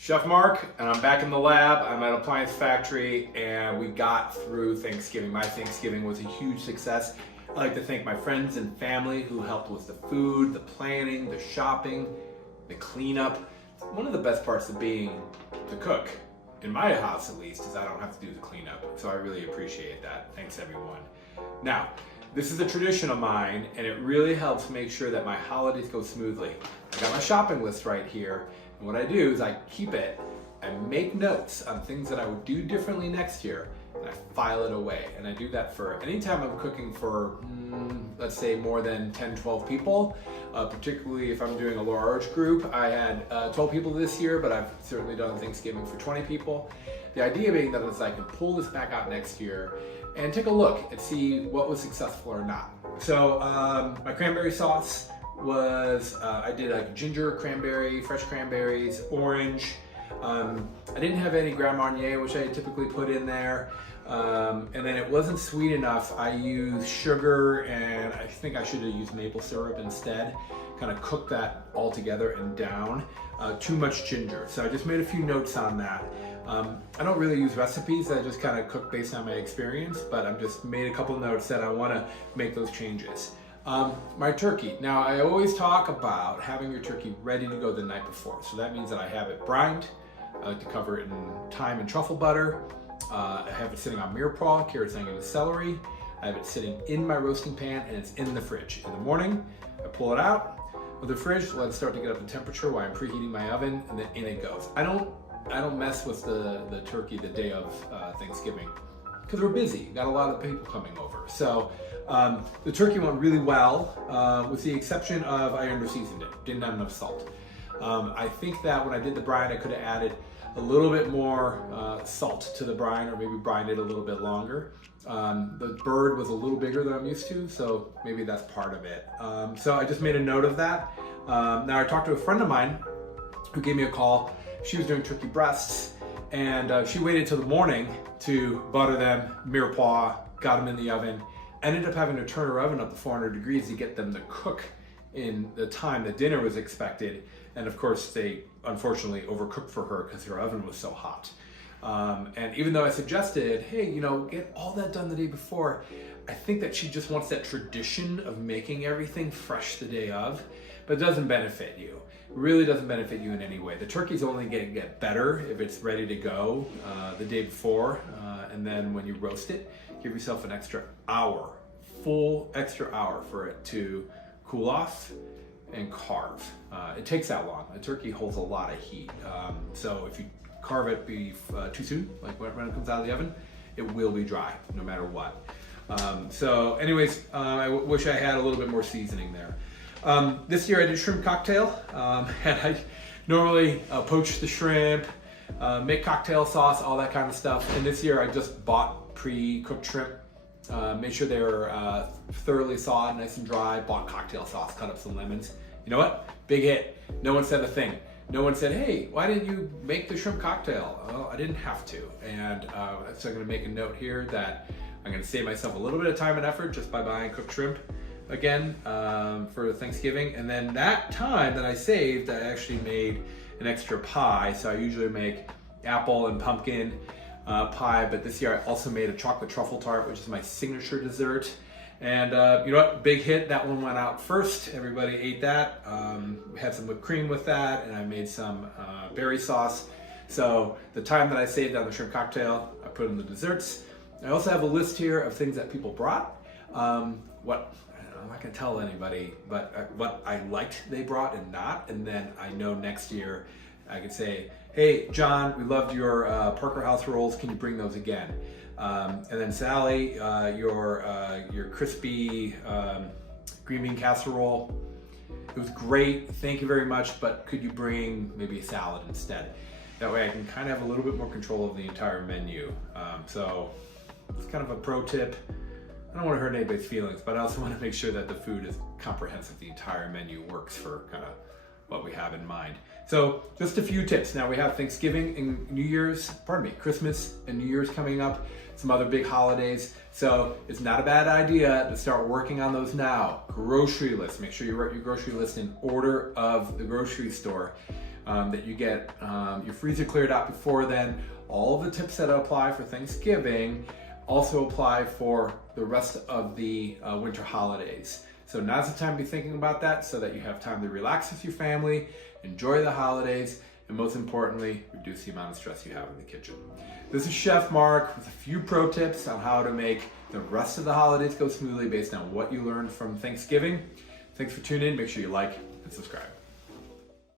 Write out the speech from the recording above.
Chef Mark, and I'm back in the lab. I'm at Appliance Factory, and we got through Thanksgiving. My Thanksgiving was a huge success. I'd like to thank my friends and family who helped with the food, the planning, the shopping, the cleanup. One of the best parts of being the cook, in my house at least, is I don't have to do the cleanup. So I really appreciate that. Thanks everyone. Now, this is a tradition of mine, and it really helps make sure that my holidays go smoothly. I got my shopping list right here. And what I do is I keep it and make notes on things that I would do differently next year, and I file it away. And I do that for anytime I'm cooking for, let's say, more than 10, 12 people, particularly if I'm doing a large group. I had 12 people this year, but I've certainly done Thanksgiving for 20 people. The idea being that is I can pull this back out next year and take a look and see what was successful or not. So my cranberry sauce was, I did like ginger cranberry, fresh cranberries, orange. I didn't have any Grand Marnier, which I typically put in there. And then it wasn't sweet enough. I used sugar, and I think I should have used maple syrup instead. Kind of cooked that all together and down. Too much ginger. So I just made a few notes on that. I don't really use recipes. I just kind of cook based on my experience, but I've just made a couple notes that I want to make those changes. My turkey. Now, I always talk about having your turkey ready to go the night before. So that means that I have it brined. I like to cover it in thyme and truffle butter. I have it sitting on mirepoix, carrots, onion, and celery. I have it sitting in my roasting pan, and it's in the fridge. In the morning, I pull it out of the fridge, let it start to get up in temperature while I'm preheating my oven, and then in it goes. I don't mess with the turkey the day of Thanksgiving, because we're busy. Got a lot of people coming over. So the turkey went really well, with the exception of I under-seasoned it. Didn't have enough salt. I think that when I did the brine, I could have added a little bit more salt to the brine, or maybe brine it a little bit longer. The bird was a little bigger than I'm used to, so maybe that's part of it. So I just made a note of that. Now I talked to a friend of mine who gave me a call. She was doing turkey breasts, and she waited till the morning to butter them, mirepoix, got them in the oven. Ended up having to turn her oven up to 400 degrees to get them to cook in the time that dinner was expected. And of course, they unfortunately overcooked for her because her oven was so hot. And even though I suggested, hey, get all that done the day before, I think that she just wants that tradition of making everything fresh the day of, but it doesn't benefit you. It really doesn't benefit you in any way. The turkey's only going to get better if it's ready to go the day before, and then when you roast it, give yourself an extra hour, full extra hour for it to cool off and carve. It takes that long. A turkey holds a lot of heat. So if you carve it too soon, like when it comes out of the oven, it will be dry no matter what. So anyways, I wish I had a little bit more seasoning there. This year I did shrimp cocktail, and I normally poach the shrimp, make cocktail sauce, all that kind of stuff. And this year I just bought pre-cooked shrimp, made sure they were thoroughly thawed, nice and dry, bought cocktail sauce, cut up some lemons. You know what? Big hit. No one said a thing. No one said, hey, why didn't you make the shrimp cocktail? Well, I didn't have to. And so I'm gonna make a note here that I'm gonna save myself a little bit of time and effort just by buying cooked shrimp again for Thanksgiving. And then that time that I saved, I actually made an extra pie. So I usually make apple and pumpkin pie, but this year I also made a chocolate truffle tart, which is my signature dessert. And you know what, big hit, that one went out first. Everybody ate that. We had some whipped cream with that, and I made some berry sauce. So the time that I saved on the shrimp cocktail, I put in the desserts. I also have a list here of things that people brought. I'm not gonna tell anybody, but what I liked they brought and not, and then I know next year I could say, hey, John, we loved your Parker House rolls. Can you bring those again? And then Sally, your crispy green bean casserole. It was great. Thank you very much. But could you bring maybe a salad instead? That way I can kind of have a little bit more control of the entire menu. So it's kind of a pro tip. I don't want to hurt anybody's feelings, but I also want to make sure that the food is comprehensive. The entire menu works for kind of what we have in mind. So just a few tips. Now we have Thanksgiving and Christmas and New Year's coming up, some other big holidays. So it's not a bad idea to start working on those now. Grocery list, make sure you write your grocery list in order of the grocery store. that you get your freezer cleared out before then. All of the tips that apply for Thanksgiving also apply for the rest of the winter holidays. So now's the time to be thinking about that so that you have time to relax with your family, enjoy the holidays, and most importantly, reduce the amount of stress you have in the kitchen. This is Chef Mark with a few pro tips on how to make the rest of the holidays go smoothly based on what you learned from Thanksgiving. Thanks for tuning in. Make sure you like and subscribe.